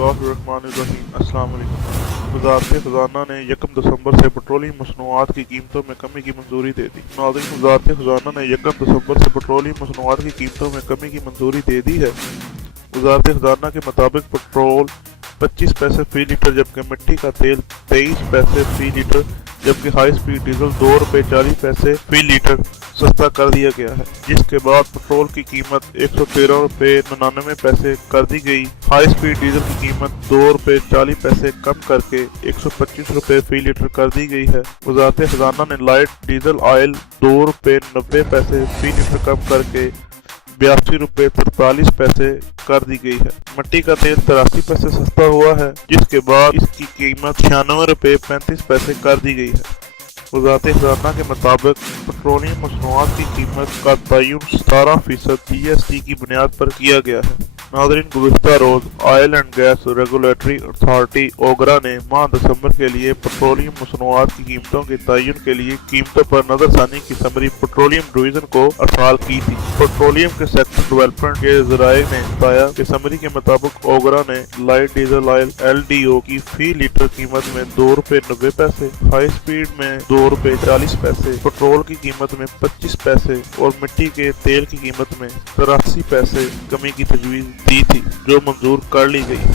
बिस्मिल्लाहिर्रहमानिर्रहीम। अस्सलाम वालेकुम। वज़ारत ख़ज़ाना ने 1 दिसंबर से पेट्रोलियम मसनूआत की कीमतों में कमी की मंजूरी दे दी। नाज़रीन, वज़ारत ख़ज़ाना ने 1 दिसंबर से पेट्रोलियम मसनूआत की कीमतों में कमी की मंजूरी दे दी है। वज़ारत ख़ज़ाना के मुताबिक पेट्रोल 25 पैसे फ़ी लीटर, जबकि मिट्टी का तेल 23 पैसे फ़ी लीटर, जबकि हाई स्पीड डीजल 2 रुपये 40 पैसे फ़ी लीटर सस्ता कर दिया गया है, जिसके बाद पेट्रोल की कीमत 113 रुपये 99 पैसे कर दी गई। हाई स्पीड डीजल की कीमत 2 रुपये 40 पैसे कम करके 125 रुपये फ़ी लीटर कर दी गई है। वज़ारत ख़ज़ाना ने लाइट डीजल ऑयल 2 रुपये 90 पैसे फ़ी लीटर कम करके 82 रुपये 43 पैसे कर दी गई है। मिट्टी का तेल 83 पैसे सस्ता हुआ है, जिसके बाद इसकी कीमत 96 रुपये 35 पैसे कर दी गई है। वज़ारत ख़ज़ाना के मुताबिक पेट्रोलियम मसनूआत की कीमत का तयन 17% GST की बुनियाद पर किया गया है। नाज़रीन, गुज़िश्ता रोज़ oil and gas regulatory authority OGRA ने माह दिसंबर के लिए पेट्रोलियम मसनूआत की कीमतों के तयन के लिए कीमतों पर नज़रसानी की समरी पेट्रोलियम डिवीज़न को अरसाल की थी। पेट्रोलियम के सेक्टर डेवलपमेंट के ज़राए ने बताया कि समरी के मुताबिक ओगरा ने लाइट डीजल ऑयल LDO की फ़ी लीटर कीमत में 2 रुपये 90 पैसे, हाई स्पीड में 2 रुपये 40 पैसे, पेट्रोल की कीमत में 25 पैसे और मिट्टी के तेल की कीमत में 83 पैसे कमी की तजवीज़ दी थी, जो मंजूर कर ली गई।